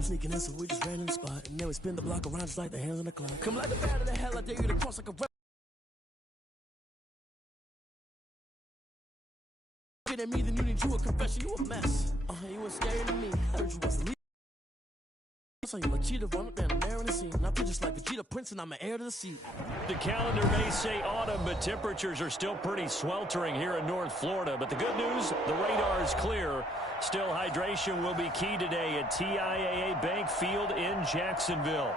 Sneaking in, so we just ran in the spot, and then we spin the block around just like the hands on the clock. Come like the bat of the hell, I dare you to cross like a rep. Get at me, then you need you a confession, you a mess. You were scared of me, heard you was leaving. So you a cheater, run up down the air in the scene. I feel just like Vegeta Prince, and I'm an heir to the seat. The calendar may say autumn, but temperatures are still pretty sweltering here in North Florida. But the good news, the radar is clear. Still, hydration will be key today at TIAA Bank Field in Jacksonville.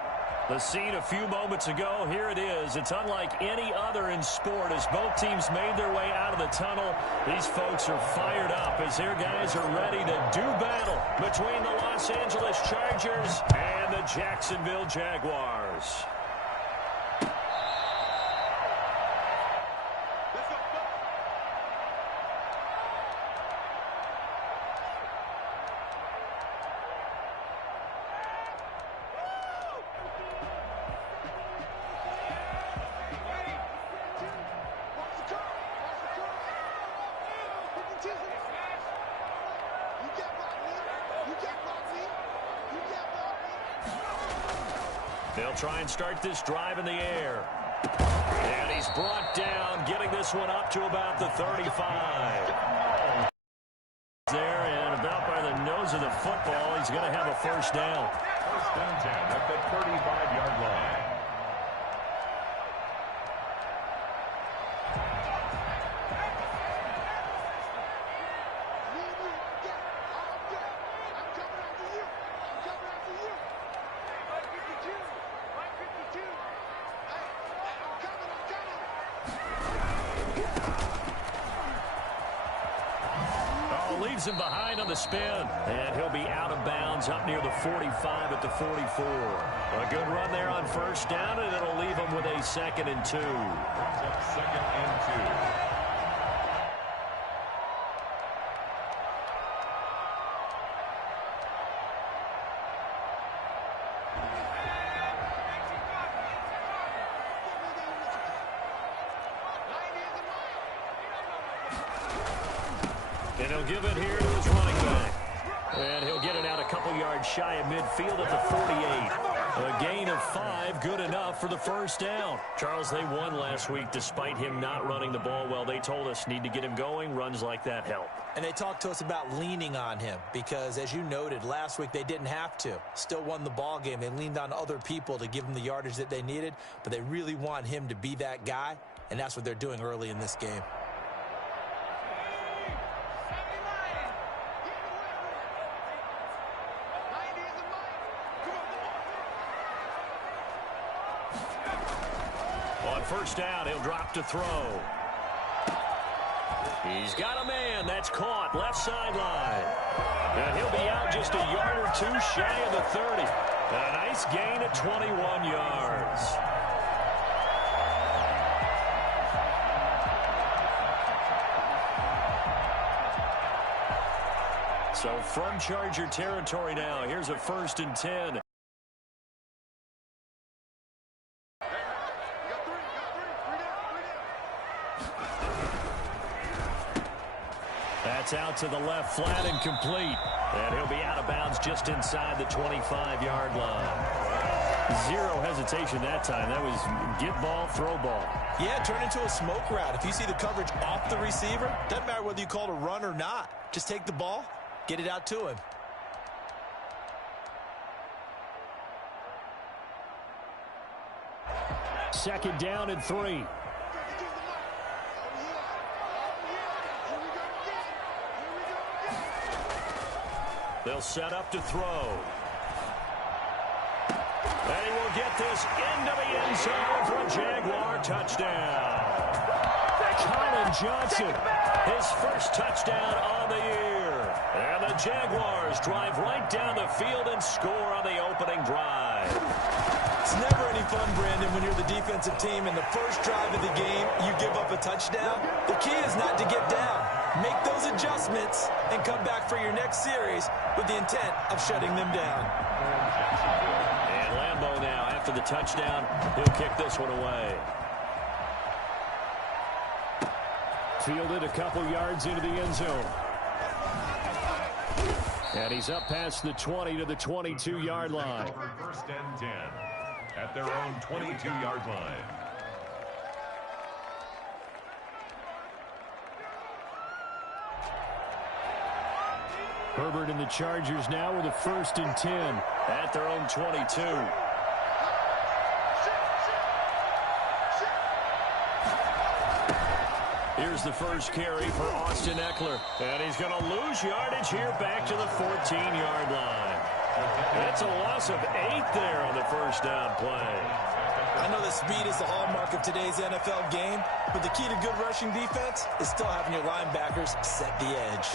The scene a few moments ago, here it is. It's unlike any other in sport as both teams made their way out of the tunnel. These folks are fired up as their guys are ready to do battle between the Los Angeles Chargers and the Jacksonville Jaguars. They'll try and start this drive in the air. And he's brought down, getting this one up to about the 35. There, and about by the nose of the football, he's going to have a first down. First down 10 at the 35-yard line. Leaves him behind on the spin, and he'll be out of bounds up near the 45 at the 44. A good run there on first down, and it'll leave him with a 2nd and 2. Brings up 2nd and 2. And he'll give it here to his running back. And he'll get it out a couple yards shy of midfield at the 48. A gain of 5, good enough for the first down. Charles, they won last week despite him not running the ball well. They told us need to get him going. Runs like that help. And they talked to us about leaning on him because, as you noted, last week they didn't have to. Still won the ball game. They leaned on other people to give them the yardage that they needed, but they really want him to be that guy, and that's what they're doing early in this game. First down, he'll drop to throw. He's got a man. That's caught. Left sideline. And he'll be out just a yard or two shy of the 30. A nice gain at 21 yards. So from Charger territory now, here's a 1st and 10. That's out to the left, flat and complete. And he'll be out of bounds just inside the 25-yard line. Zero hesitation that time. That was get ball, throw ball. Yeah, turn into a smoke route. If you see the coverage off the receiver, doesn't matter whether you call it a run or not. Just take the ball, get it out to him. Second down and 3. They'll set up to throw. And he will get this into the end zone for a Jaguar touchdown. Colin Johnson, his first touchdown on the year. And the Jaguars drive right down the field and score on the opening drive. It's never any fun, Brandon, when you're the defensive team and the first drive of the game, you give up a touchdown. The key is not to get down. Make those adjustments and come back for your next series with the intent of shutting them down. And Lambeau now after the touchdown. He'll kick this one away. Fielded a couple yards into the end zone. And he's up past the 20 to the 22-yard line. First and 10 at their own 22-yard line. Herbert and the Chargers now with a 1st and 10 at their own 22. Here's the first carry for Austin Eckler. And he's going to lose yardage here back to the 14-yard line. That's a loss of 8 there on the first down play. I know that speed is the hallmark of today's NFL game, but the key to good rushing defense is still having your linebackers set the edge.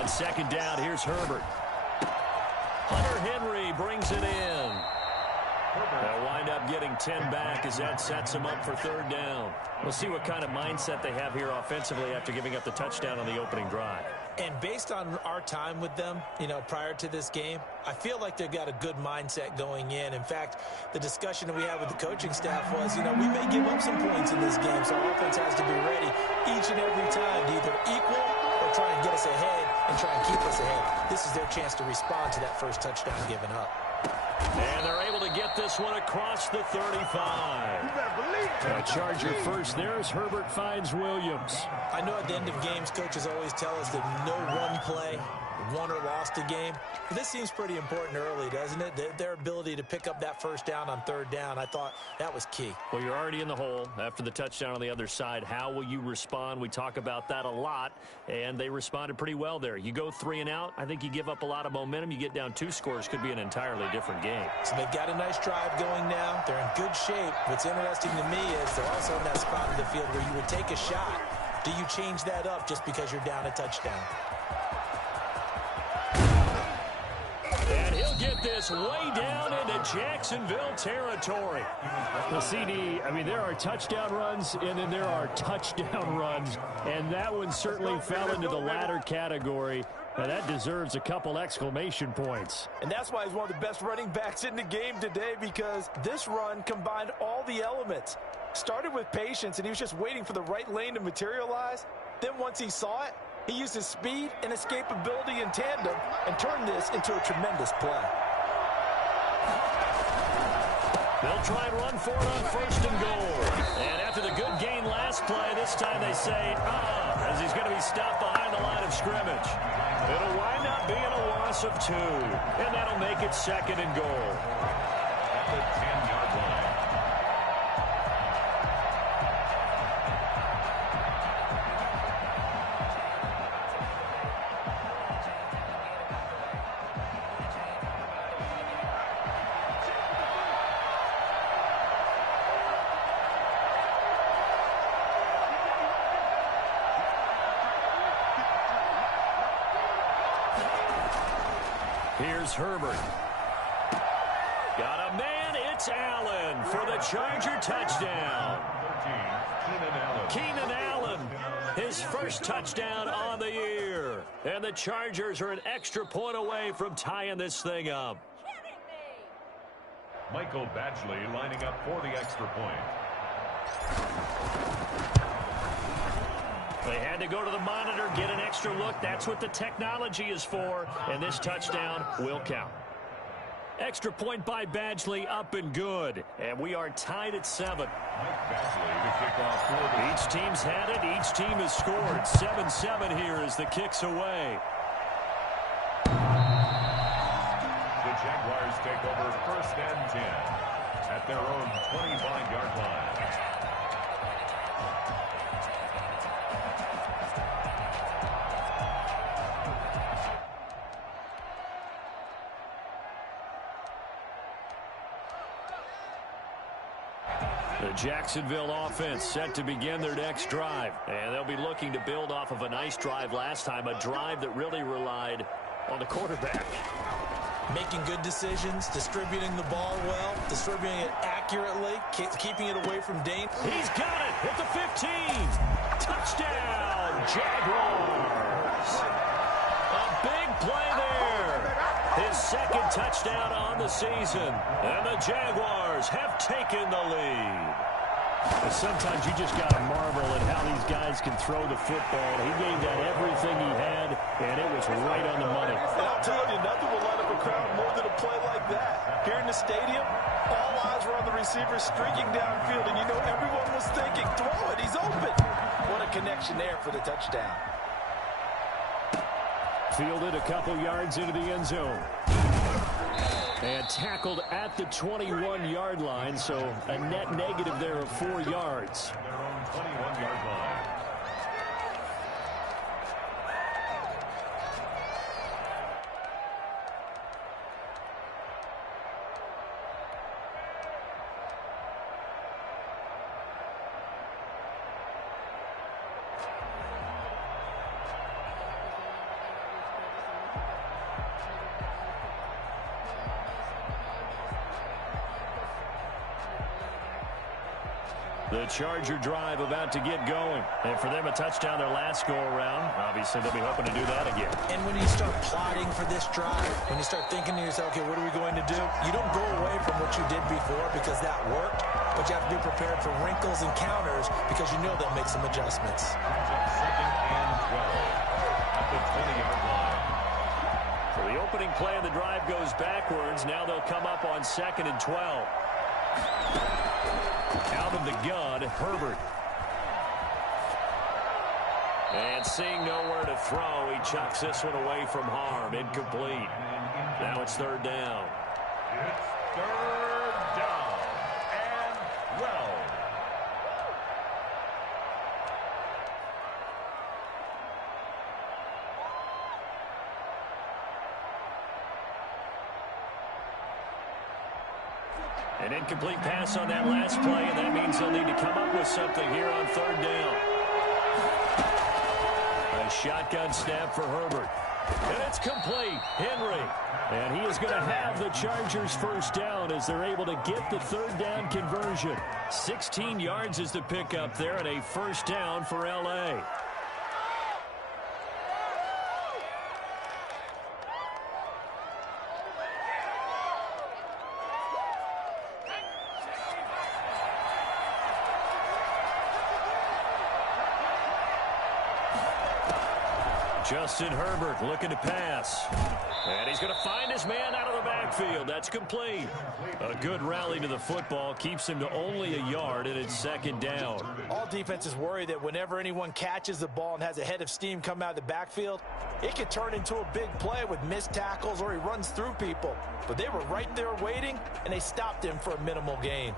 On second down, here's Herbert. Hunter Henry brings it in. They'll wind up getting 10 back as that sets them up for 3rd down. We'll see what kind of mindset they have here offensively after giving up the touchdown on the opening drive. And based on our time with them, prior to this game, I feel like they've got a good mindset going in. In fact, the discussion that we had with the coaching staff was, we may give up some points in this game, so our offense has to be ready each and every time to either equal or try and get us ahead and try and keep us ahead. This is their chance to respond to that first touchdown given up. And they're able to get this one across the 35. A Charger first there as Herbert finds Williams. I know at the end of games, coaches always tell us that no one play won or lost a game. But this seems pretty important early, doesn't it? Their ability to pick up that first down on 3rd down, I thought that was key. Well, you're already in the hole after the touchdown on the other side. How will you respond? We talk about that a lot, and they responded pretty well there. You go 3 and out, I think you give up a lot of momentum. You get down 2 scores, could be an entirely different game. So they've got a nice drive going now. They're in good shape. What's interesting to me is they're also in that spot of the field where you would take a shot. Do you change that up just because you're down a touchdown? And he'll get this way down into Jacksonville territory. The CD, there are touchdown runs, and then there are touchdown runs, and that one certainly fell into the latter category. Now, that deserves a couple exclamation points. And that's why he's one of the best running backs in the game today, because this run combined all the elements. Started with patience, and he was just waiting for the right lane to materialize. Then once he saw it, he used his speed and escapability in tandem and turned this into a tremendous play. They'll try and run for it on 1st and goal. And after the good gain last play, this time they say, as he's going to be stopped behind the line of scrimmage. It'll wind up being a loss of 2, and that'll make it 2nd and goal. At the 10-yard line. Here's Herbert. Got a man, it's Allen for the Charger touchdown. 13, Keenan Allen, his first touchdown on the year. And the Chargers are an extra point away from tying this thing up. Michael Badgley lining up for the extra point. They had to go to the monitor, get an extra look. That's what the technology is for, and this touchdown will count. Extra point by Badgley, up and good. And we are tied at 7. Mike Badgley to kick off for the... Each team's had it. Each team has scored. 7-7 here as the kick's away. The Jaguars take over 1st and 10 at their own 25-yard line. The Jacksonville offense set to begin their next drive. And they'll be looking to build off of a nice drive last time, a drive that really relied on the quarterback. Making good decisions, distributing the ball well, distributing it accurately, keeping it away from danger. He's got it at the 15. Jaguars. A big play there. His second touchdown on the season. And the Jaguars have taken the lead. Sometimes you just got to marvel at how these guys can throw the football. He gave that everything he had, and it was right on the money. And I'll tell you, nothing will light up a crowd more than a play like that. Here in the stadium, all eyes were on the receiver streaking downfield, and you know everyone was thinking, throw it, he's open. What a connection there for the touchdown. Fielded a couple yards into the end zone. And tackled at the 21-yard line, so a net negative there of 4 yards. Their own 21-yard line. The Charger drive about to get going. And for them, a touchdown their last go-around. Obviously, they'll be hoping to do that again. And when you start plotting for this drive, when you start thinking to yourself, okay, what are we going to do? You don't go away from what you did before because that worked, but you have to be prepared for wrinkles and counters because you know they'll make some adjustments. Second and 12 at the 20-yard line. So the opening play of the drive goes backwards. Now they'll come up on 2nd and 12. Out of the gun, Herbert. And seeing nowhere to throw, he chucks this one away from harm. Incomplete. Now it's 3rd down. It's 3rd down and 12. An incomplete pass on that last play, and that means they'll need to come up with something here on 3rd down. A shotgun snap for Herbert. And it's complete. Henry. And he is going to have the Chargers' 1st down as they're able to get the 3rd down conversion. 16 yards is the pickup there, and a 1st down for L.A. Justin Herbert looking to pass. And he's going to find his man out of the backfield. That's complete. A good rally to the football keeps him to only a yard, and it's 2nd down. All defenses worry that whenever anyone catches the ball and has a head of steam come out of the backfield, it could turn into a big play with missed tackles or he runs through people. But they were right there waiting, and they stopped him for a minimal gain.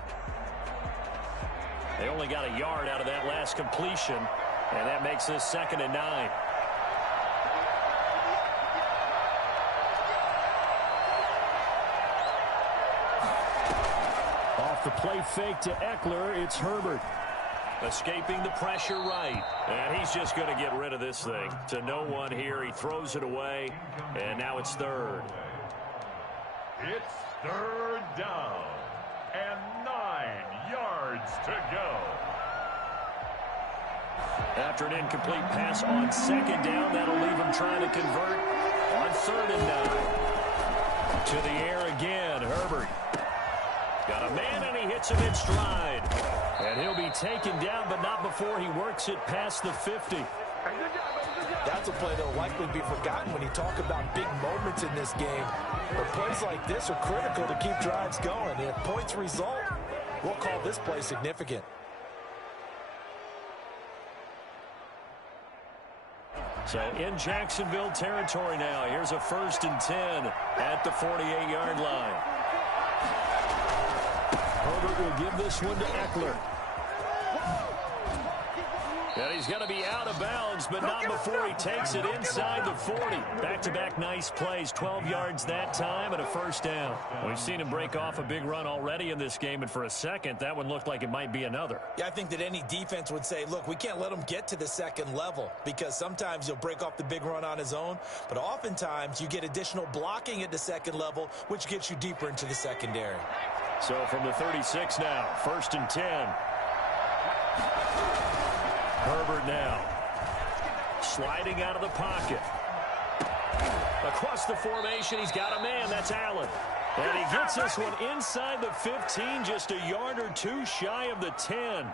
They only got a yard out of that last completion, and that makes this 2nd and 9. The play fake to Eckler. It's Herbert. Escaping the pressure right. And he's just going to get rid of this thing. To no one here. He throws it away. And now it's 3rd. It's 3rd down and 9 yards to go. After an incomplete pass on 2nd down, that'll leave him trying to convert on 3rd and 9. To the air again, Herbert. Got a man, and he hits him in stride. And he'll be taken down, but not before he works it past the 50. That's a play that will likely be forgotten when you talk about big moments in this game. But plays like this are critical to keep drives going. And if points result, we'll call this play significant. So in Jacksonville territory now. Here's a 1st and 10 at the 48-yard line. Herbert will give this one to Eckler. And he's going to be out of bounds, but not before he takes it inside the 40. Back-to-back nice plays, 12 yards that time and a 1st down. We've seen him break off a big run already in this game, and for a second, that one looked like it might be another. Yeah, I think that any defense would say, look, we can't let him get to the 2nd level because sometimes he'll break off the big run on his own, but oftentimes you get additional blocking at the 2nd level, which gets you deeper into the secondary. So from the 36 now, 1st and 10. Herbert now. sliding out of the pocket. Across the formation, he's got a man. That's Allen. And he gets this one inside the 15, just a yard or two shy of the 10.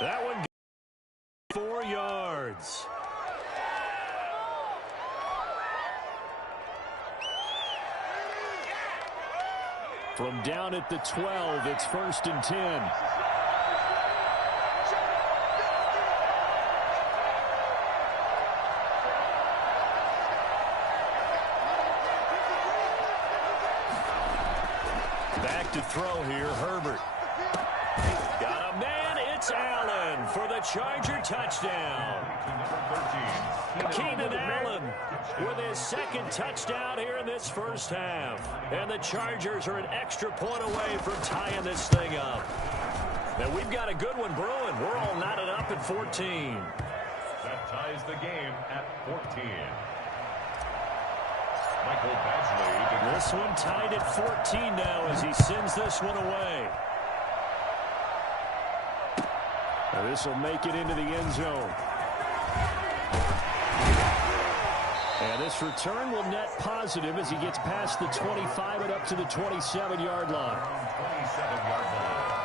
That one 4 yards. From down at the 12, it's 1st and 10. Back to throw here, Herbert. Got a man, it's Allen for the Charger touchdown. Keenan Allen with his second touchdown here in this first half. And the Chargers are an extra point away from tying this thing up. And we've got a good one brewing. We're all knotted up at 14. That ties the game at 14. Michael Badgley. This one tied at 14 now as he sends this one away. Now this will make it into the end zone. And this return will net positive as he gets past the 25 and up to the 27-yard line. 27-yard line.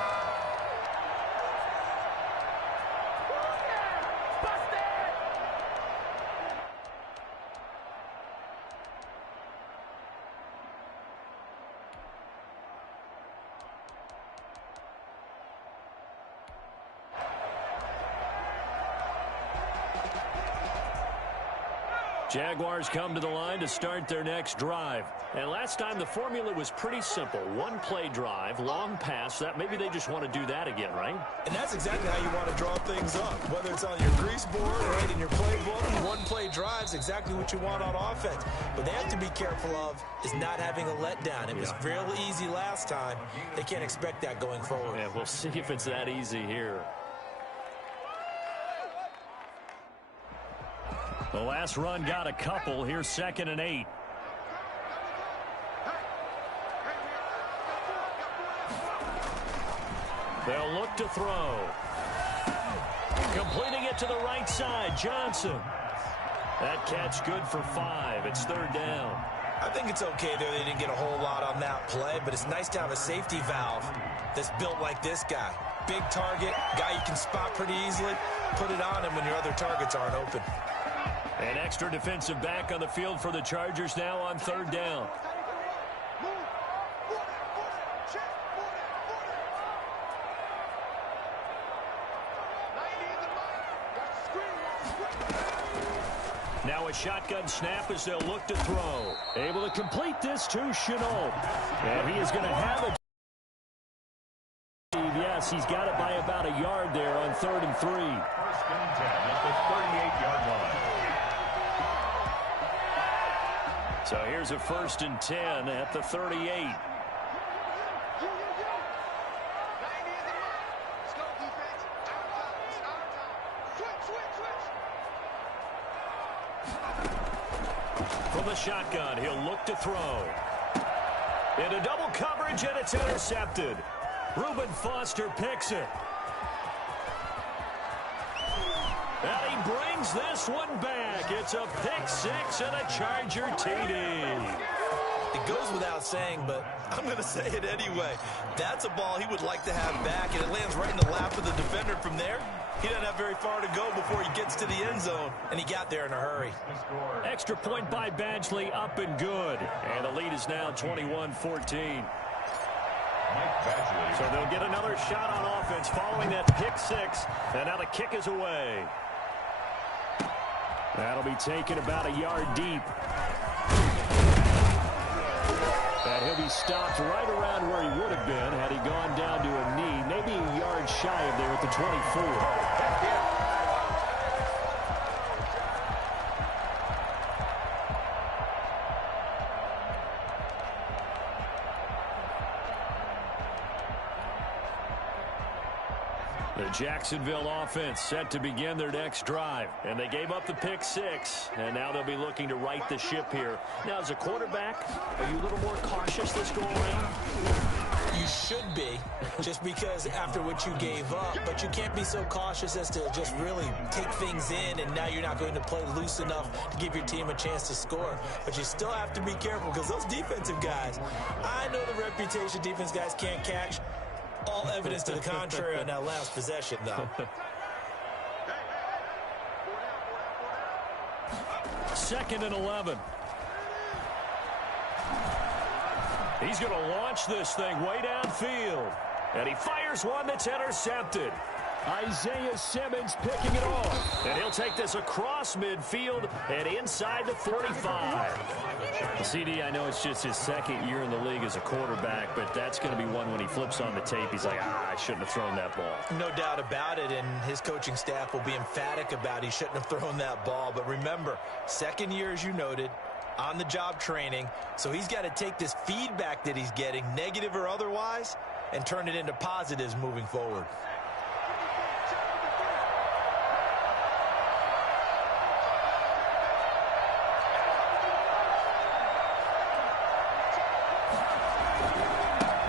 Jaguars come to the line to start their next drive. And last time the formula was pretty simple. One play drive, long pass. That maybe they just want to do that again, right? And that's exactly how you want to draw things up. Whether it's on your grease board or right in your playbook, one play drive is exactly what you want on offense. What they have to be careful of is not having a letdown. It was real easy last time. They can't expect that going forward. Yeah, we'll see if it's that easy here. The last run got a couple. Here's 2nd and 8. They'll look to throw. Completing it to the right side, Johnson. That catch good for 5. It's 3rd down. I think it's okay there. They didn't get a whole lot on that play, but it's nice to have a safety valve that's built like this guy. Big target, guy you can spot pretty easily. Put it on him when your other targets aren't open. An extra defensive back on the field for the Chargers now on 3rd down. Now a shotgun snap as they'll look to throw. Able to complete this to Chenault. And he is going to have a... Yes, he's got it by about a yard there on 3rd and 3. 1st and 10 at the 38-yard line. So here's a 1st and 10 at the 38. From the shotgun, he'll look to throw. Into double coverage, and it's intercepted. Reuben Foster picks it. And he brings this one back. It's a pick 6 and a Charger TD. It goes without saying, but I'm going to say it anyway. That's a ball he would like to have back, and it lands right in the lap of the defender. From there, he doesn't have very far to go before he gets to the end zone, and he got there in a hurry. Extra point by Badgley, up and good. And the lead is now 21-14. So they'll get another shot on offense following that pick 6, and now the kick is away. That'll be taken about a yard deep. And he'll be stopped right around where he would have been had he gone down to a knee, maybe a yard shy of there at the 24. The Jacksonville offense set to begin their next drive. And they gave up the pick 6. And now they'll be looking to right the ship here. Now, as a quarterback, are you a little more cautious this go around? You should be, just because after what you gave up, but you can't be so cautious as to just really take things in, and now you're not going to play loose enough to give your team a chance to score. But you still have to be careful, because those defensive guys, I know the reputation defense guys can't catch. All evidence to the contrary on that last possession, though. Second and 11. He's going to launch this thing way downfield. And he fires one that's intercepted. Isaiah Simmons picking it off. And he'll take this across midfield and inside the 45. CD, I know it's just his second year in the league as a quarterback, but that's going to be one when he flips on the tape. He's like, I shouldn't have thrown that ball. No doubt about it, and his coaching staff will be emphatic about he shouldn't have thrown that ball. But remember, second year, as you noted, on-the-job training, so he's got to take this feedback that he's getting, negative or otherwise, and turn it into positives moving forward.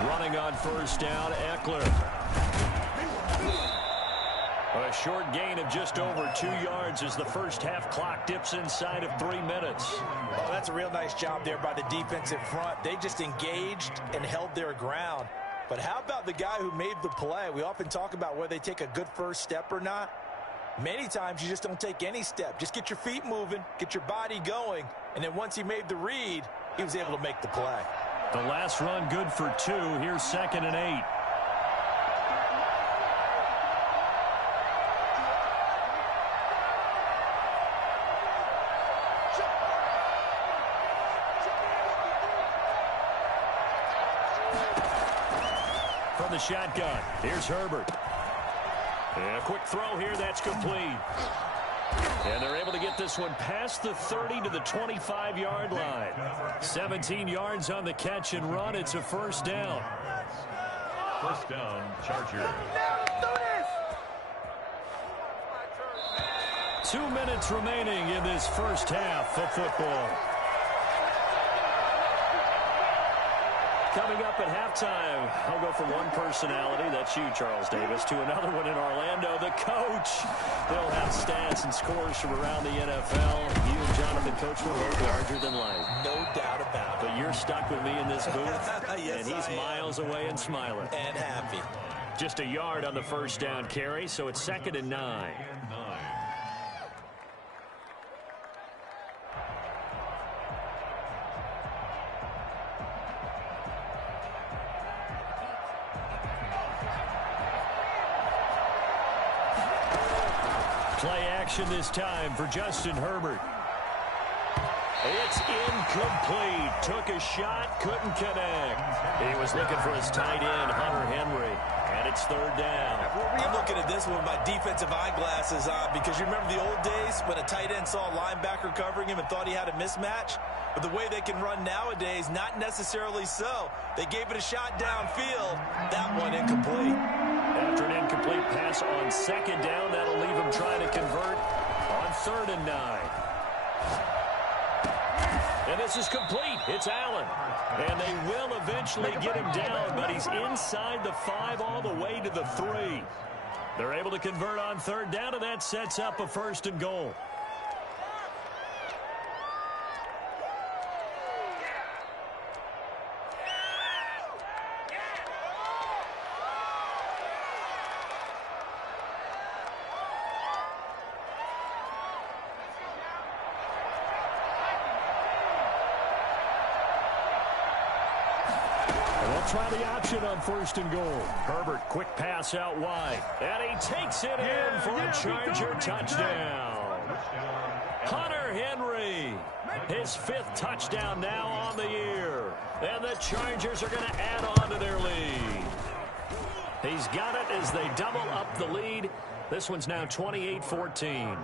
Running on first down, Eckler. A short gain of just over 2 yards as the first half clock dips inside of 3 minutes. Oh, that's a real nice job there by the defensive front. They just engaged and held their ground. But how about the guy who made the play? We often talk about whether they take a good first step or not. Many times you just don't take any step. Just get your feet moving, get your body going, and then once he made the read, he was able to make the play. The last run good for 2. Here's 2nd and 8. From the shotgun, here's Herbert. And a quick throw here, that's complete. And they're able to get this one past the 30 to the 25-yard line. 17 yards on the catch and run. It's a first down. First down, Chargers. 2 minutes remaining in this first half of football. Coming up at halftime, I'll go from one personality, that's you, Charles Davis, to another one in Orlando, the coach. They'll have stats and scores from around the NFL. You and Jonathan, Coach, will look larger than life. No doubt about it. But you're stuck with me in this booth, Yes, and he's miles away and smiling. And happy. Just a yard on the first down carry, so it's 2nd and 9. Play action this time for Justin Herbert. It's incomplete. Took a shot, couldn't connect. He was looking for his tight end, Hunter Henry, and it's 3rd down. I'm looking at this one with my defensive eyeglasses on, because you remember the old days when a tight end saw a linebacker covering him and thought he had a mismatch? But the way they can run nowadays, not necessarily so. They gave it a shot downfield. That one incomplete. After an incomplete pass on 2nd down, that'll leave him trying to convert on 3rd and 9. And this is complete. It's Allen. And they will eventually get him down, but he's inside the 5 all the way to the 3. They're able to convert on 3rd down, and that sets up a 1st and goal. Try the option on 1st and goal. Herbert, quick pass out wide. And he takes it in for a Charger touchdown. Hunter Henry, his 5th touchdown now on the year. And the Chargers are going to add on to their lead. He's got it as they double up the lead. This one's now 28-14. 28.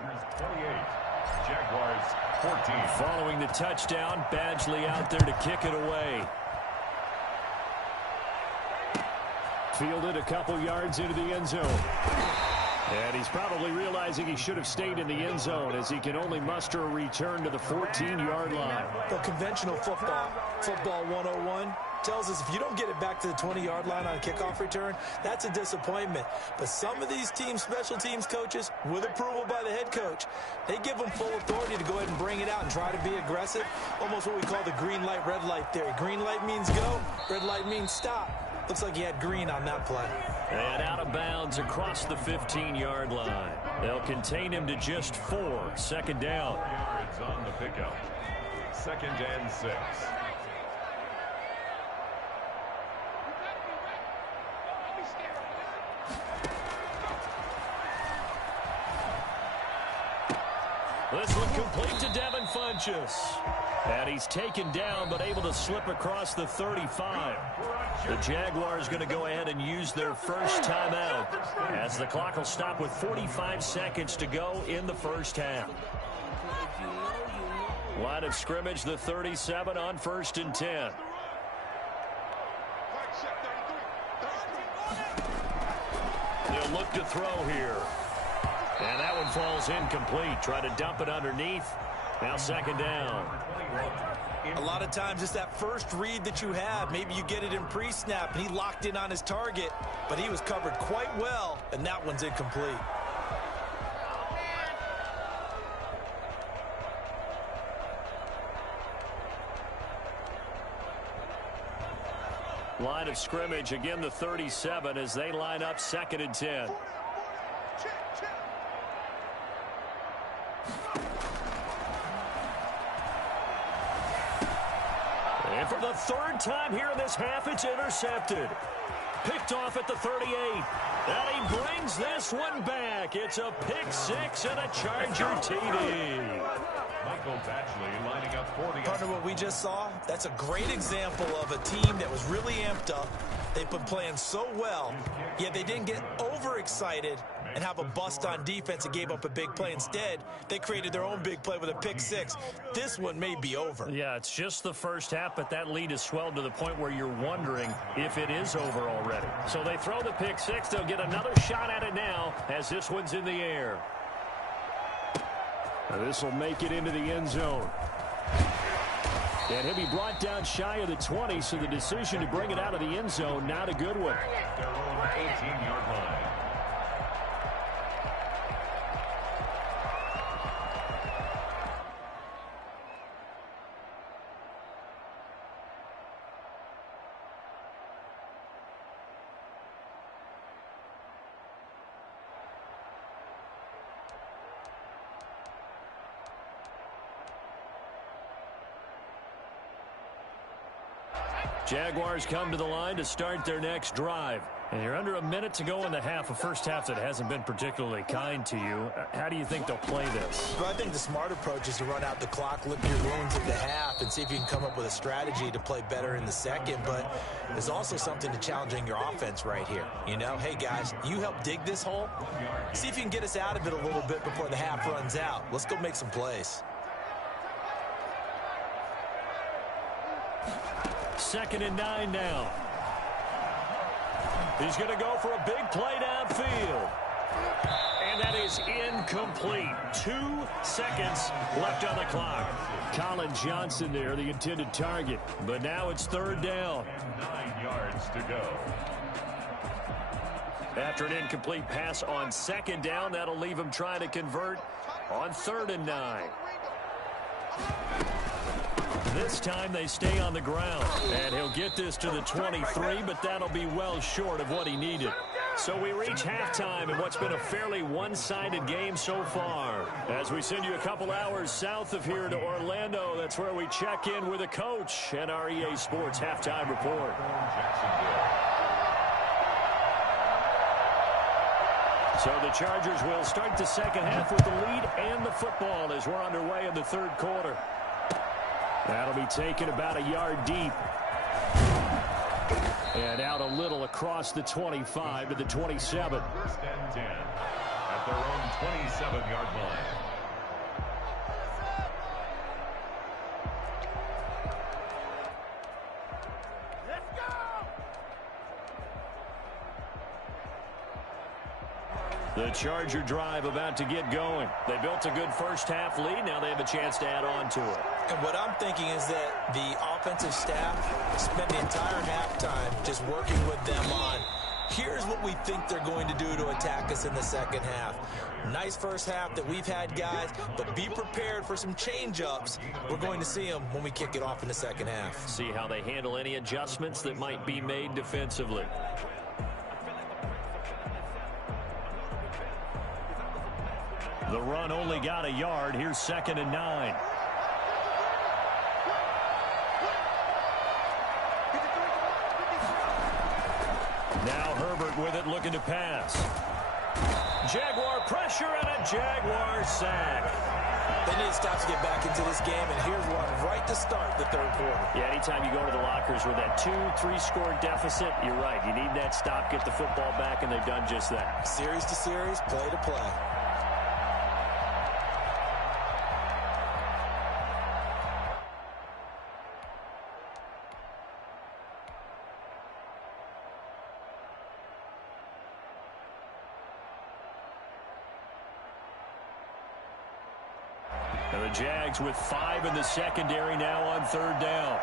Jaguars 14. Following the touchdown, Badgley out there to kick it away. Fielded a couple yards into the end zone. And he's probably realizing he should have stayed in the end zone, as he can only muster a return to the 14-yard line. The conventional football 101, tells us if you don't get it back to the 20-yard line on a kickoff return, that's a disappointment. But some of these teams, special teams coaches, with approval by the head coach, they give them full authority to go ahead and bring it out and try to be aggressive. Almost what we call the green light, red light theory. Green light means go, red light means stop. Looks like he had green on that play. And out of bounds across the 15-yard line. They'll contain him to just 4. Second down. Yards on the pickup. 2nd and 6. This one complete to Devin Funchess. And he's taken down, but able to slip across the 35. The Jaguars going to go ahead and use their first timeout as the clock will stop with 45 seconds to go in the first half. Line of scrimmage, the 37 on 1st and 10. They'll look to throw here. And that one falls incomplete. Try to dump it underneath. Now 2nd down. A lot of times it's that first read that you have. Maybe you get it in pre-snap, and he locked in on his target, but he was covered quite well, and that one's incomplete. Line of scrimmage, again the 37 as they line up 2nd and 10. And for the 3rd time here in this half, it's intercepted. Picked off at the 38. And he brings this one back. It's a pick 6 and a Charger TD. Michael Batchley lining up for the... Partner, what we just saw, that's a great example of a team that was really amped up. They've been playing so well, yet they didn't get overexcited and have a bust on defense and gave up a big play. Instead, they created their own big play with a pick 6. This one may be over. Yeah, it's just the first half, but that lead has swelled to the point where you're wondering if it is over already. So they throw the pick 6. They'll get another shot at it now as this one's in the air. Now this will make it into the end zone. And he'll be brought down shy of the 20, so the decision to bring it out of the end zone, not a good one. Their own 18-yard line. Jaguars come to the line to start their next drive. And you're under a minute to go in the half, a first half that hasn't been particularly kind to you. How do you think they'll play this? Well, I think the smart approach is to run out the clock, lick your wounds at the half, and see if you can come up with a strategy to play better in the second. But there's also something to challenging your offense right here. You know, hey, guys, you help dig this hole. See if you can get us out of it a little bit before the half runs out. Let's go make some plays. 2nd and 9 now. He's going to go for a big play downfield. And that is incomplete. 2 seconds left on the clock. Colin Johnson there, the intended target. But now it's 3rd down. 9 yards to go. After an incomplete pass on 2nd down, that'll leave him trying to convert on 3rd and 9. This time they stay on the ground, and he'll get this to the 23, but that'll be well short of what he needed. So we reach halftime in what's been a fairly one-sided game so far. As we send you a couple hours south of here to Orlando, that's where we check in with a coach and our EA Sports halftime report. So the Chargers will start the second half with the lead and the football as we're underway in the 3rd quarter. That'll be taken about a yard deep. And out a little across the 25 to the 27. 1st and 10 at their own 27-yard line. The Charger drive about to get going. They built a good first-half lead. Now they have a chance to add on to it. And what I'm thinking is that the offensive staff spent the entire halftime just working with them on, here's what we think they're going to do to attack us in the second half. Nice first half that we've had, guys, but be prepared for some change-ups. We're going to see them when we kick it off in the second half. See how they handle any adjustments that might be made defensively. The run only got a yard. Here's 2nd and 9. Now Herbert with it, looking to pass. Jaguar pressure and a Jaguar sack. They need to stop to get back into this game, and here's one right to start the third quarter. Yeah, anytime you go to the lockers with that 2-3 score deficit, you're right. You need that stop, get the football back, and they've done just that. Series to series, play to play. And the Jags with 5 in the secondary now on 3rd down.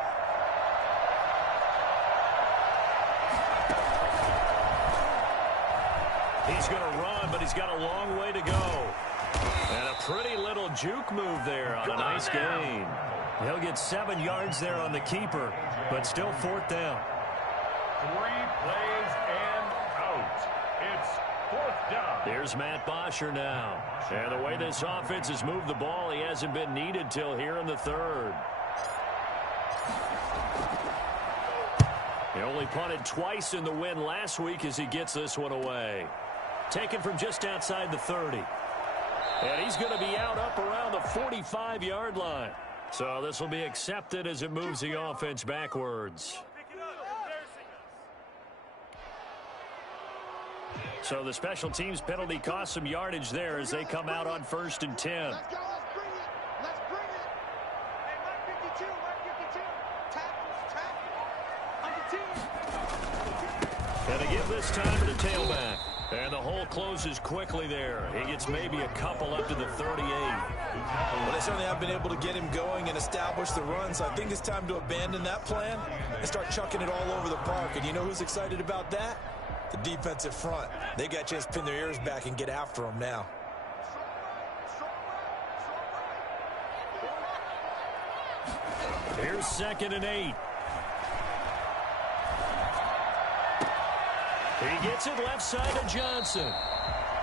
He's going to run, but he's got a long way to go. And a pretty little juke move there on a nice gain. He'll get 7 yards there on the keeper, but still 4th down. 3 plays and out. It's 4th down. There's Matt Bosher now. And the way this offense has moved the ball, he hasn't been needed till here in the 3rd. He only punted twice in the win last week as he gets this one away. Taken from just outside the 30. And he's going to be out up around the 45-yard line. So this will be accepted as it moves the offense backwards. So the special teams penalty cost some yardage there as they come out on 1st and 10. Let's go. Let's bring it. Hey, Mike 52. Tackles. And they give this time to the tailback. And the hole closes quickly there. He gets maybe a couple up to the 38. Well, they certainly have been able to get him going and establish the run, so I think it's time to abandon that plan and start chucking it all over the park. And you know who's excited about that? The defensive front. They got a chance to pin their ears back and get after him now. Here's 2nd and 8. He gets it left side to Johnson.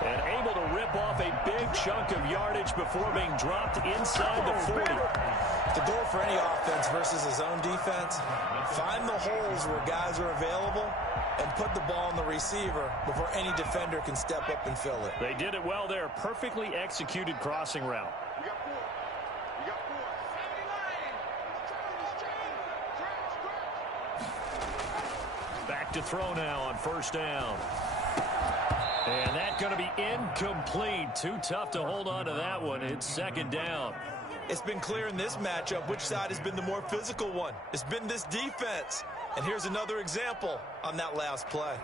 And able to rip off a big chunk of yardage before being dropped inside the 40. The goal for any offense versus his own defense, find the holes where guys are available and put the ball on the receiver before any defender can step up and fill it. They did it well there. Perfectly executed crossing route. Back to throw now on 1st down. And that's going to be incomplete. Too tough to hold on to that one. It's 2nd down. It's been clear in this matchup which side has been the more physical one. It's been this defense. And here's another example on that last play.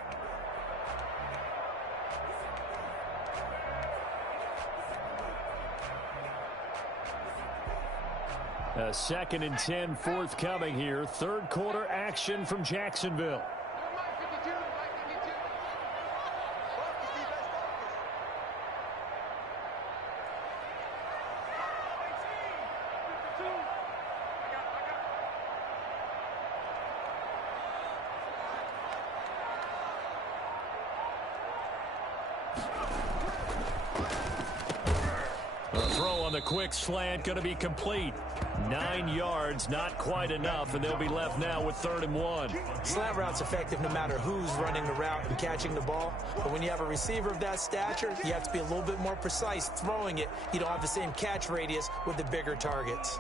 A 2nd and 10 forthcoming here. 3rd quarter action from Jacksonville. The quick slant going to be complete. 9 yards, not quite enough, and they'll be left now with 3rd and 1. Slant route's effective no matter who's running the route and catching the ball. But when you have a receiver of that stature, you have to be a little bit more precise throwing it. You don't have the same catch radius with the bigger targets.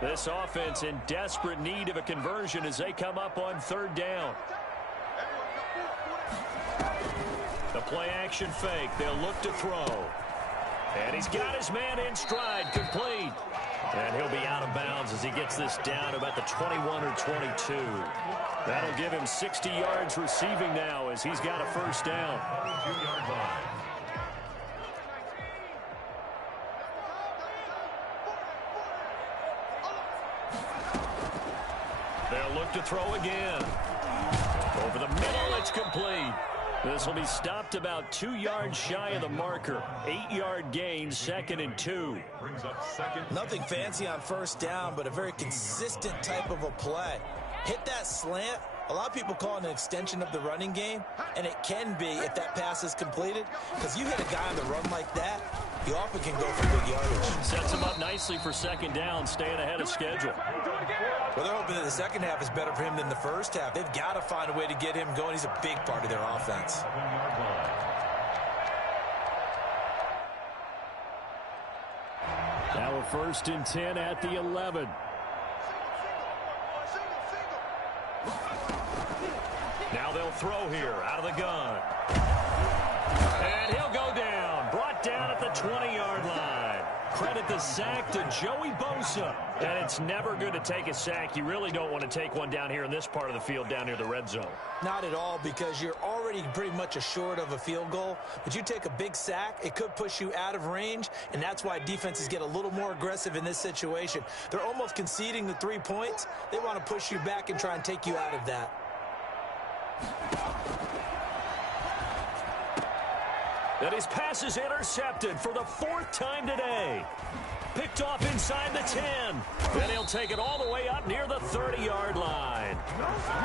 This offense in desperate need of a conversion as they come up on 3rd down. The play-action fake. They'll look to throw. And he's got his man in stride. Complete. And he'll be out of bounds as he gets this down about the 21 or 22. That'll give him 60 yards receiving now as he's got a first down. 22-yard line. They'll look to throw again. Over the middle, it's complete. This will be stopped about 2 yards shy of the marker. 8-yard gain, 2nd and 2. Brings up second. Nothing fancy on first down, but a very consistent type of a play. Hit that slant. A lot of people call it an extension of the running game, and it can be if that pass is completed, because you hit a guy on the run like that, he often can go for big yardage. Sets him up nicely for 2nd down, staying ahead of schedule. Well, they're hoping that the second half is better for him than the first half. They've got to find a way to get him going. He's a big part of their offense. 7-yard line. Now a 1st and 10 at the 11. Now they'll throw here out of the gun. And he'll go down. Brought down at the 20-yard line. Credit the sack to Joey Bosa. And it's never good to take a sack. You really don't want to take one down here in this part of the field down near the red zone. Not at all, because you're already pretty much assured of a field goal. But you take a big sack, it could push you out of range, and that's why defenses get a little more aggressive in this situation. They're almost conceding the 3 points. They want to push you back and try and take you out of that. And his pass is intercepted for the 4th time today. Picked off inside the 10. Then he'll take it all the way up near the 30-yard line.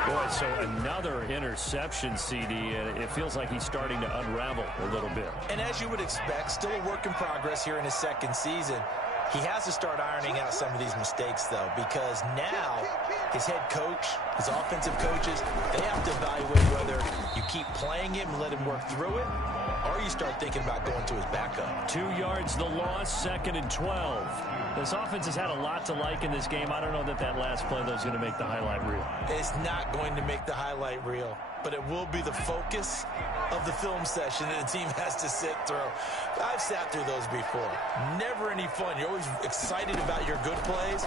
Boy, so another interception, CD, and it feels like he's starting to unravel a little bit. And as you would expect, still a work in progress here in his 2nd season. He has to start ironing out some of these mistakes, though, because now his head coach, his offensive coaches, they have to evaluate whether you keep playing him and let him work through it, or you start thinking about going to his backup. 2 yards the loss, 2nd and 12. This offense has had a lot to like in this game. I don't know that that last play, though, is going to make the highlight reel. It's not going to make the highlight reel, but it will be the focus of the film session that the team has to sit through. I've sat through those before. Never any fun. You're always excited about your good plays,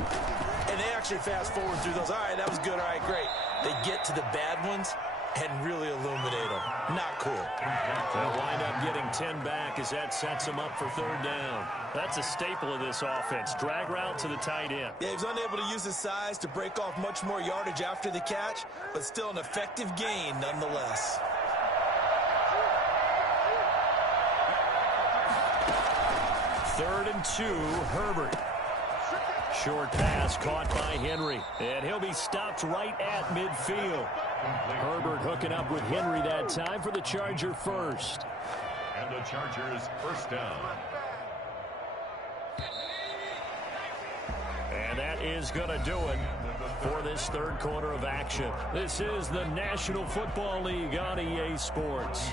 and they actually fast forward through those. All right, that was good. All right, great. They get to the bad ones and really illuminate them. Not cool. They'll wind up getting 10 back as that sets them up for 3rd down. That's a staple of this offense. Drag route to the tight end. Yeah, he was unable to use his size to break off much more yardage after the catch, but still an effective gain nonetheless. 3rd and 2, Herbert. Short pass caught by Henry, and he'll be stopped right at midfield. Herbert hooking up with Henry that time for the Charger first. And the Chargers 1st down. And that is going to do it for this 3rd quarter of action. This is the National Football League on EA Sports.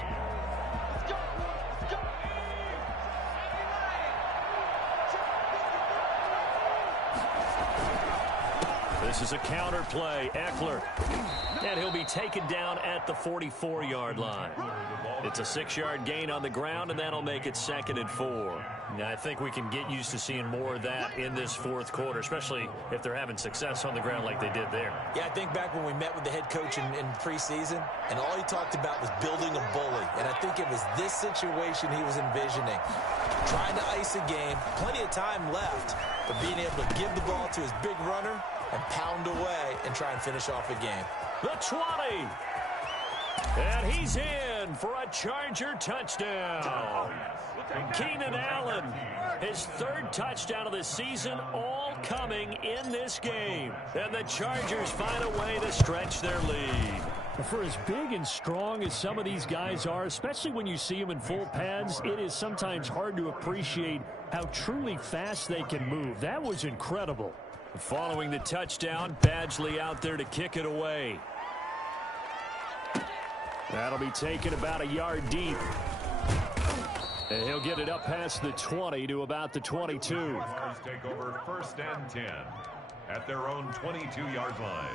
This is a counter play. Eckler. And he'll be taken down at the 44-yard line. It's a 6-yard gain on the ground, and that'll make it 2nd and 4. Now, I think we can get used to seeing more of that in this 4th quarter, especially if they're having success on the ground like they did there. Yeah, I think back when we met with the head coach in preseason, and all he talked about was building a bully. And I think it was this situation he was envisioning. Trying to ice a game, plenty of time left, but being able to give the ball to his big runner and pound away and try and finish off a game. The 20. And he's in for a Charger touchdown. Keenan Allen, his 3rd touchdown of the season, all coming in this game. And the Chargers find a way to stretch their lead. For as big and strong as some of these guys are, especially when you see them in full pads, it is sometimes hard to appreciate how truly fast they can move. That was incredible. Following the touchdown, Badgley out there to kick it away. That'll be taken about a yard deep. And he'll get it up past the 20 to about the 22. Chargers take over 1st and 10 at their own 22-yard line.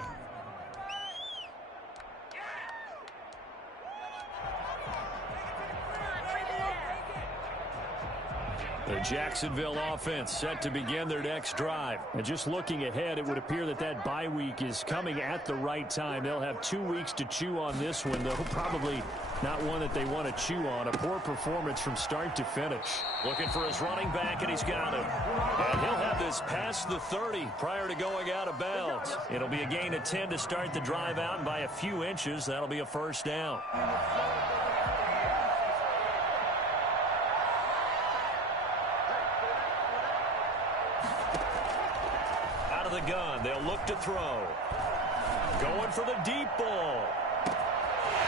The Jacksonville offense set to begin their next drive. And just looking ahead, it would appear that that bye week is coming at the right time. They'll have 2 weeks to chew on this one, though probably not one that they want to chew on. A poor performance from start to finish. Looking for his running back, and he's got him. And he'll have this past the 30 prior to going out of bounds. It'll be a gain of 10 to start the drive out, and by a few inches, that'll be a first down. Out of the gun, they'll look to throw. Going for the deep ball.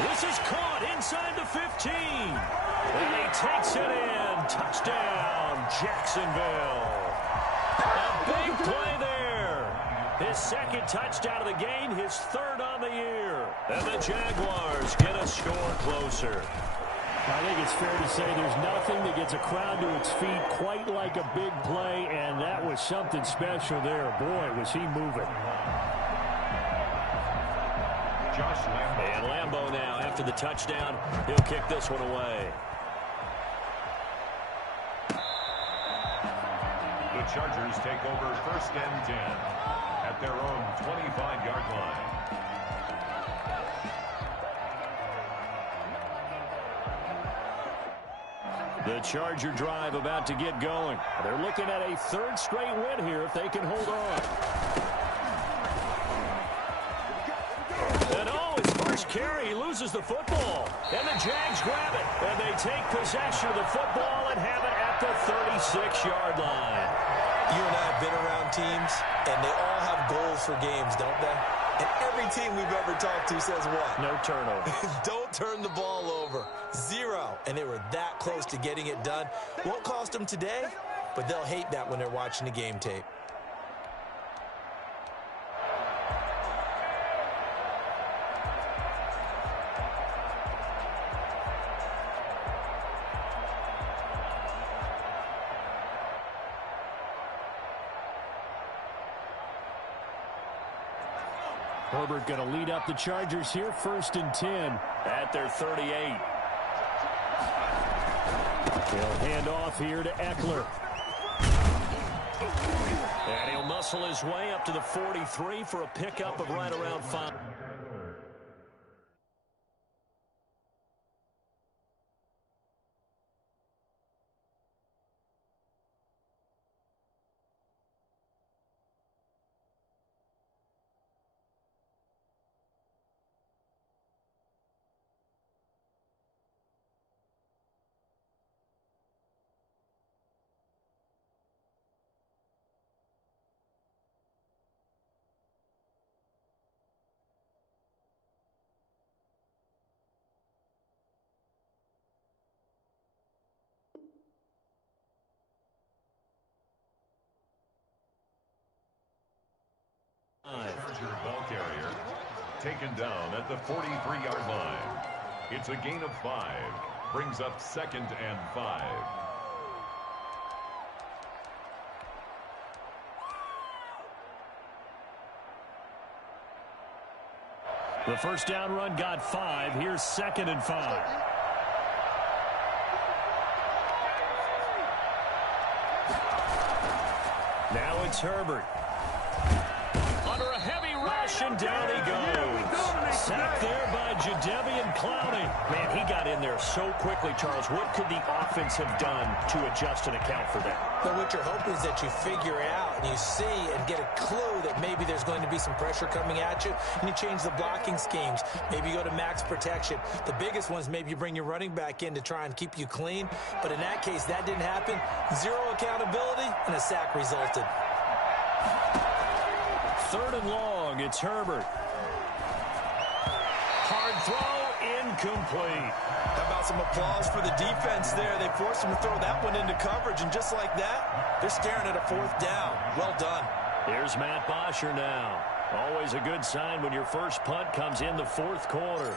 This is caught inside the 15. And he takes it in. Touchdown, Jacksonville. A big play there. His second touchdown of the game, his third on the year. And the Jaguars get a score closer. I think it's fair to say there's nothing that gets a crowd to its feet quite like a big play, and that was something special there. Boy, was he moving. And Lambeau now, after the touchdown, he'll kick this one away. The Chargers take over first and 10 at their own 25-yard line. The Charger drive about to get going. They're looking at a third straight win here if they can hold on. And his first carry, he loses the football. And the Jags grab it. And they take possession of the football and have it at the 36-yard line. You and I have been around teams, and they all have goals for games, don't they? And every team we've ever talked to says what? No turnover. Don't turn the ball over. 0. And they were that close to getting it done. Won't cost them today, but they'll hate that when they're watching the game tape. Herbert going to lead up the Chargers here, first and 10. At their 38. He'll hand off here to Eckler. And he'll muscle his way up to the 43 for a pickup of right around 5. Charger ball carrier taken down at the 43-yard line. It's a gain of 5. Brings up second and 5. The first down run got 5. Here's second and 5. Now it's Herbert. Under a heavy rush, and down he goes. Sacked there by Jadeveon Clowney. Man, he got in there so quickly, Charles. What could the offense have done to adjust and account for that? But what you're hoping is that you figure out and you see and get a clue that maybe there's going to be some pressure coming at you, and you change the blocking schemes. Maybe you go to max protection. The biggest ones, maybe you bring your running back in to try and keep you clean. But in that case, that didn't happen. 0 accountability, and a sack resulted. Third and long, it's Herbert. Hard throw, incomplete. How about some applause for the defense there? They forced him to throw that one into coverage, and just like that, they're staring at a 4th down. Well done. Here's Matt Bosher now. Always a good sign when your first punt comes in the 4th quarter.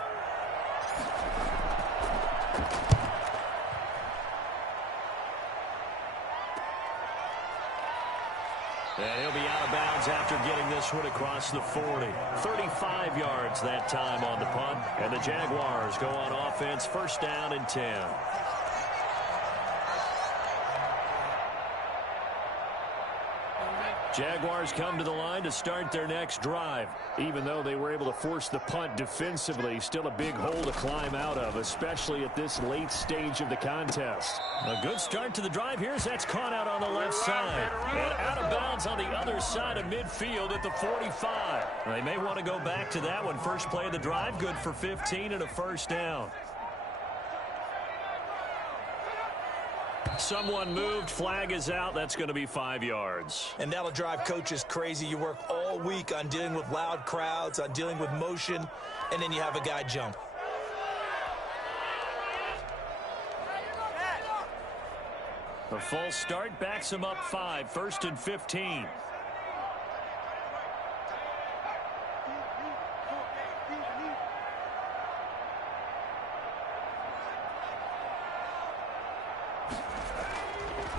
And he'll be out of bounds after getting this one across the 40. 35 yards that time on the punt. And the Jaguars go on offense, first down and 10. Jaguars come to the line to start their next drive. Even though they were able to force the punt defensively, still a big hole to climb out of, especially at this late stage of the contest. A good start to the drive here as that's caught out on the left side. And out of bounds on the other side of midfield at the 45. They may want to go back to that one. First play of the drive, good for 15 and a first down. Someone moved, flag is out. That's going to be 5 yards. And that'll drive coaches crazy. You work all week on dealing with loud crowds, on dealing with motion, and then you have a guy jump. The false start backs him up 5, 1st and 15.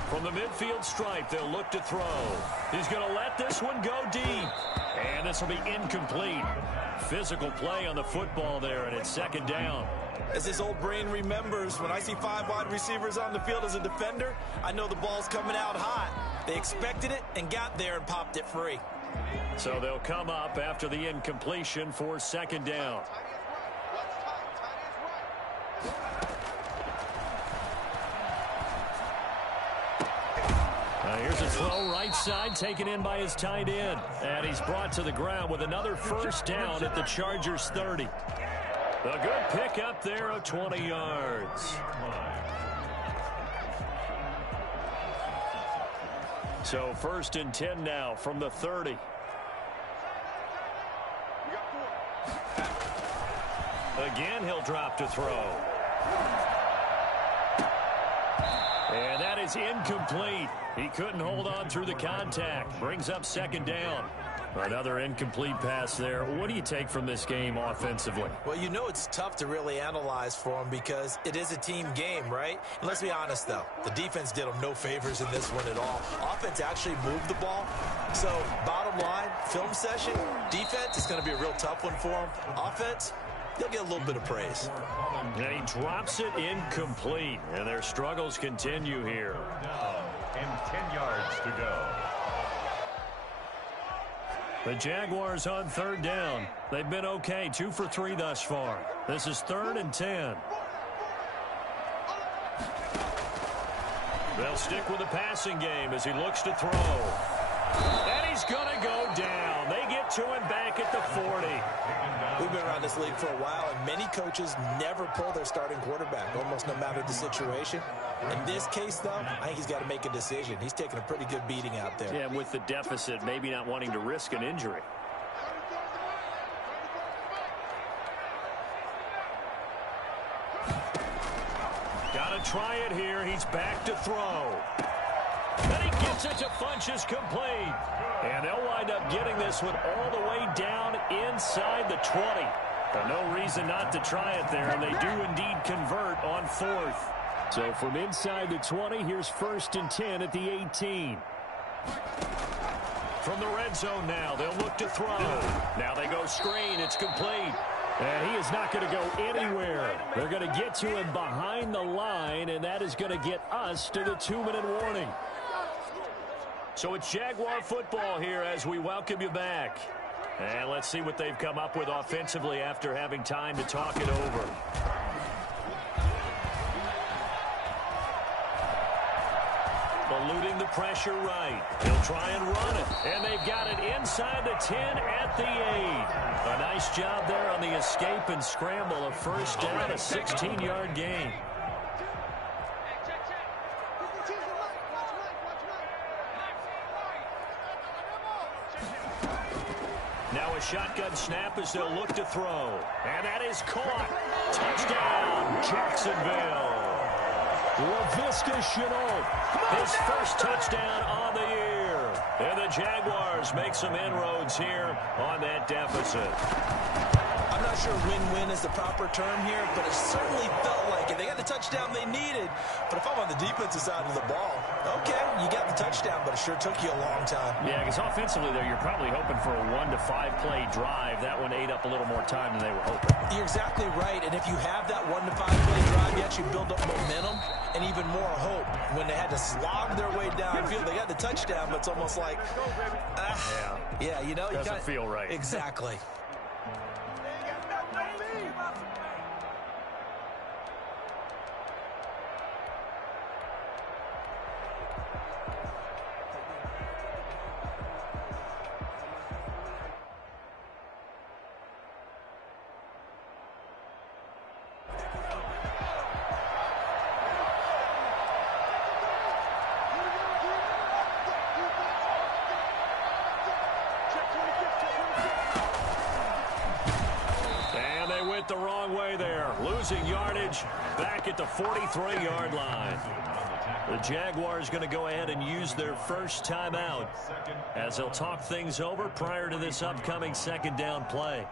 From the midfield stripe, they'll look to throw. He's going to let this one go deep. And this will be incomplete. Physical play on the football there, and it's 2nd down. As his old brain remembers, when I see 5 wide receivers on the field as a defender, I know the ball's coming out hot. They expected it and got there and popped it free. So they'll come up after the incompletion for 2nd down. Here's a throw right side taken in by his tight end. And he's brought to the ground with another first down at the Chargers 30. A good pick up there of 20 yards. So 1st and 10 now from the 30. Again, he'll drop to throw. And that is incomplete. He couldn't hold on through the contact. Brings up 2nd down. Another incomplete pass there. What do you take from this game offensively? Well, you know it's tough to really analyze for him because it is a team game, right? And let's be honest, though. The defense did him no favors in this one at all. Offense actually moved the ball. So, bottom line, film session, defense is going to be a real tough one for him. Offense, they'll get a little bit of praise. And he drops it incomplete. And their struggles continue here. And 10 yards to go. The Jaguars on 3rd down. They've been okay, 2 for 3 thus far. This is 3rd and 10. They'll stick with the passing game as he looks to throw. And he's going to go down. They get to him back at the 40. We've been around this league for a while, and many coaches never pull their starting quarterback, almost no matter the situation. In this case, though, I think he's got to make a decision. He's taking a pretty good beating out there. Yeah, with the deficit, maybe not wanting to risk an injury. Got to try it here. He's back to throw. And he gets it to Funchess complete. And they'll wind up getting this one all the way down inside the 20. But no reason not to try it there, and they do indeed convert on 4th. So from inside the 20, here's 1st and 10 at the 18. From the red zone now, they'll look to throw. Now they go screen. It's complete. And he is not going to go anywhere. They're going to get to him behind the line, and that is going to get us to the 2-minute warning. So it's Jaguar football here as we welcome you back. And let's see what they've come up with offensively after having time to talk it over. Eluding the pressure right. He'll try and run it. And they've got it inside the 10 at the 8. A nice job there on the escape and scramble. A first down, a 16-yard gain. Now a shotgun snap as they'll look to throw. And that is caught. Touchdown, Jacksonville. LaVisca Chenault. His first touchdown on the year. And the Jaguars make some inroads here on that deficit. I'm not sure win-win is the proper term here, but it certainly felt like it. They got the touchdown they needed, but if I'm on the defensive side of the ball, okay, you got the touchdown, but it sure took you a long time. Yeah, because offensively there, you're probably hoping for a 1 to 5 play drive. That one ate up a little more time than they were hoping. You're exactly right, and if you have that 1 to 5 play drive, you actually build up momentum and even more hope. When they had to slog their way downfield, they got the touchdown, but it's almost like, yeah, you know, doesn't feel right. Exactly. The wrong way there, losing yardage back at the 43-yard line. The Jaguars going to go ahead and use their first timeout as they'll talk things over prior to this upcoming second down play.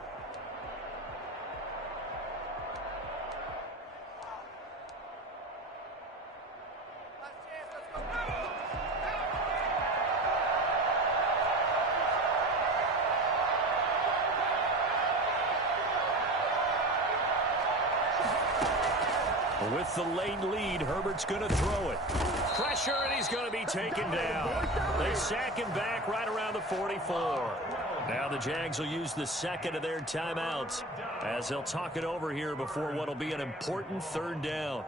With the late lead, Herbert's going to throw it. Pressure, and he's going to be taken down. They sack him back right around the 44. Now the Jags will use the second of their timeouts as they'll talk it over here before what will be an important third down.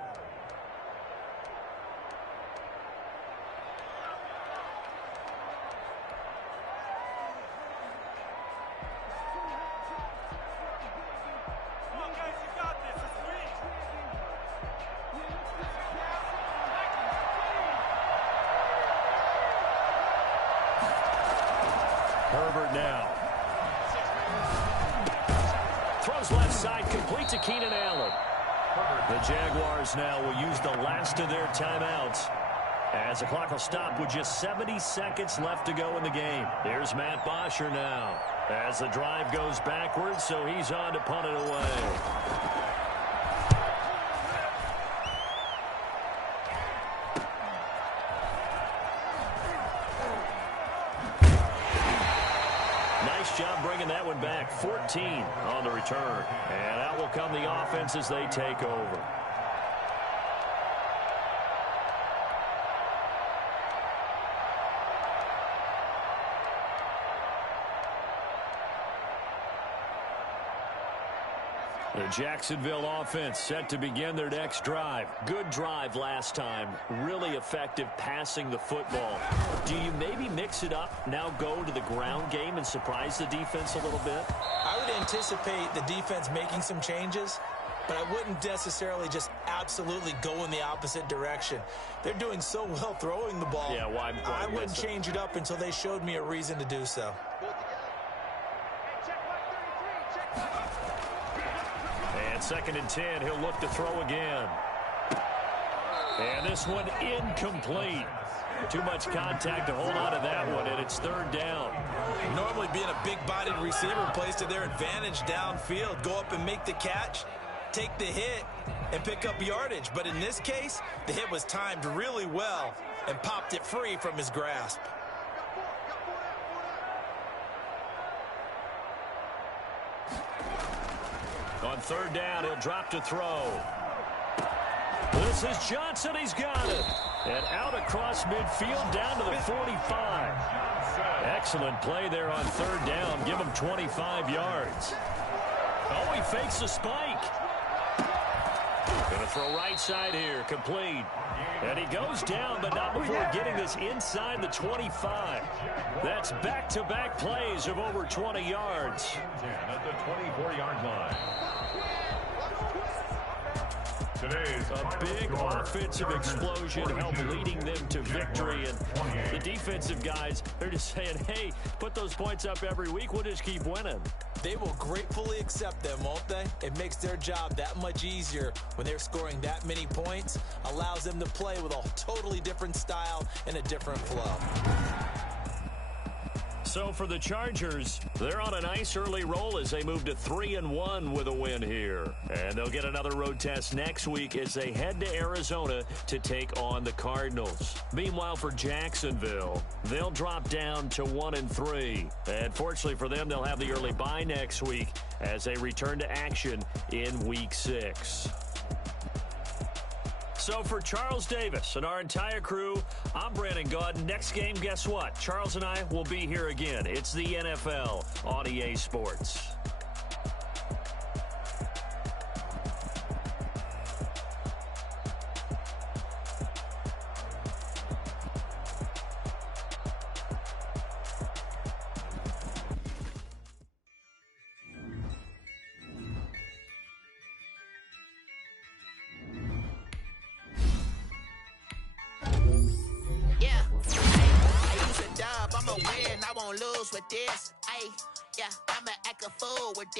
Herbert now. Throws left side, complete to Keenan Allen. The Jaguars now will use the last of their timeouts as the clock will stop with just 70 seconds left to go in the game. Here's Matt Bosher now as the drive goes backwards, so he's on to punt it away. Job bringing that one back. 14 on the return. And out will come the offense as they take over. The Jacksonville offense set to begin their next drive. Good drive last time. Really effective passing the football. Do you maybe mix it up, now go to the ground game and surprise the defense a little bit? I would anticipate the defense making some changes, but I wouldn't necessarily just absolutely go in the opposite direction. They're doing so well throwing the ball. Yeah, why I wouldn't change it up until they showed me a reason to do so. And 2nd and 10, he'll look to throw again. And this one incomplete. Too much contact to hold on to that one, and it's 3rd down. Normally being a big-bodied receiver plays to their advantage downfield. Go up and make the catch, take the hit, and pick up yardage. But in this case, the hit was timed really well and popped it free from his grasp. On 3rd down, he'll drop to throw. This is Johnson. He's got it. And out across midfield down to the 45. Excellent play there on 3rd down. Give him 25 yards. Oh, he fakes the spike. Going to throw right side here. Complete. And he goes down, but not before getting this inside the 25. That's back-to-back plays of over 20 yards. At the 24-yard line. A big offensive explosion helped leading them to victory. And the defensive guys, they're just saying, hey, put those points up every week. We'll just keep winning. They will gratefully accept them, won't they? It makes their job that much easier when they're scoring that many points. Allows them to play with a totally different style and a different flow. So for the Chargers, they're on a nice early roll as they move to 3-1 with a win here. And they'll get another road test next week as they head to Arizona to take on the Cardinals. Meanwhile, for Jacksonville, they'll drop down to 1-3. And fortunately for them, they'll have the early bye next week as they return to action in Week 6. So for Charles Davis and our entire crew, I'm Brandon Gaudin. Next game, guess what? Charles and I will be here again. It's the NFL on EA Sports. I'ma win, I won't lose with this. Ay, yeah, I'ma act a fool with this.